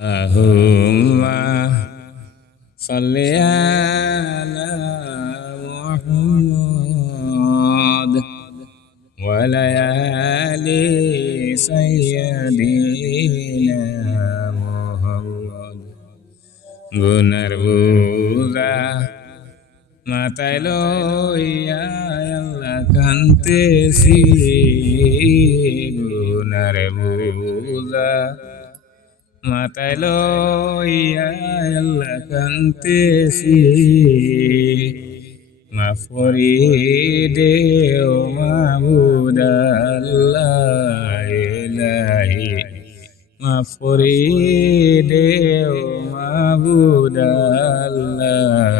اللهم صل على محمد وليال سيدنا محمد গুনার বুদা মাথায় লইয়া আল্লাহ কান্তেছি গুনার বুদা আল্লাহ কান্তেছি মাফ করি দে ও মাবুদ আল্লাহ ইলাহি। মাফ করি দে ও মাবুদ আল্লাহ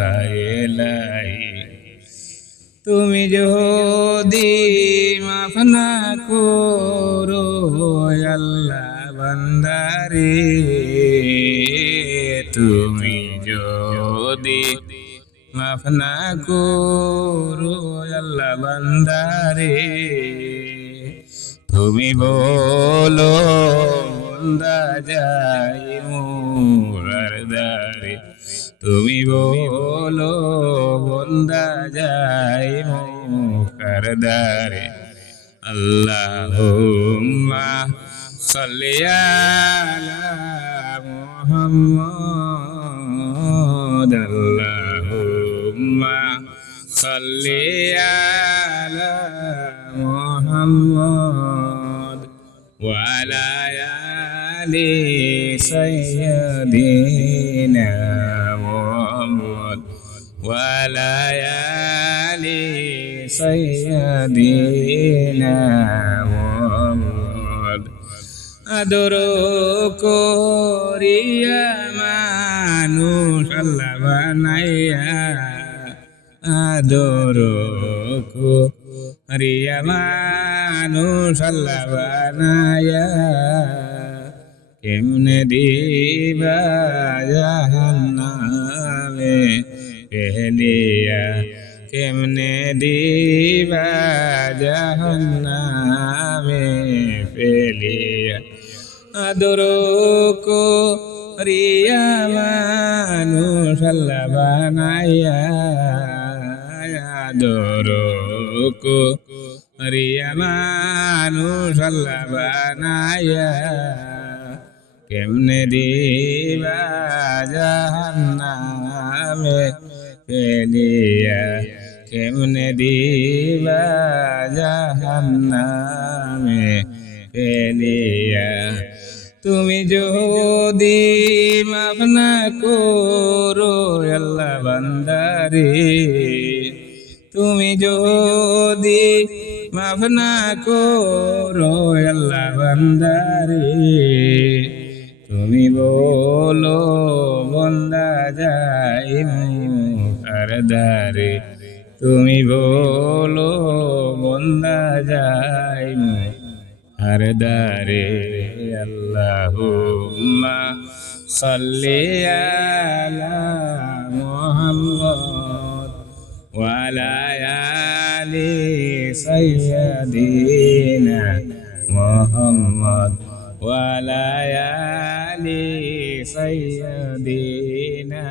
তুমি যদি মাফ না করো আল্লাহ। বান্দারে, তুমি যদি মাফ না করো আল্লাহ বান্দারে, তুমি বলো বন্দা যাই মোরার দারে তুমি বলো বন্দা যাই মোকার দারে صل على محمد. اللهم صل على محمد. وعلى آل سيدنا محمد. وعلى آل سيدنا محمد. আদর করিয়া মানুষ আল্লাহ বানাইয়া আদর করিয়া মানুষ আল্লাহ বানাইয়া কেমনে দিবা জাহান্নামে কেমনে দিবা জাহান্নামে পেলিয়া আদর করিয়া মানুষ আল্লাহ বানাইয়া আদর করিয়া মানুষ আল্লাহ বানাইয়া, কেমনে দিবা জাহান্নামে ফেলিয়া, কেমনে দিবা জাহান্নামে ফেলিয়া তুমি যদি মাফ না করো, আল্লাহ বান্দারে। তুমি যদি মাফ না করো, আল্লাহ বান্দারে। তুমি বলো, বন্দা যাই মুখার দারে তুমি বলো, বন্দা যাই মুখার हरदारे अल्लाहुम्मा सल्लि अला मुहम्मद वअला आलि सय्यदिना मुहम्मद वअला आलि सय्यदिना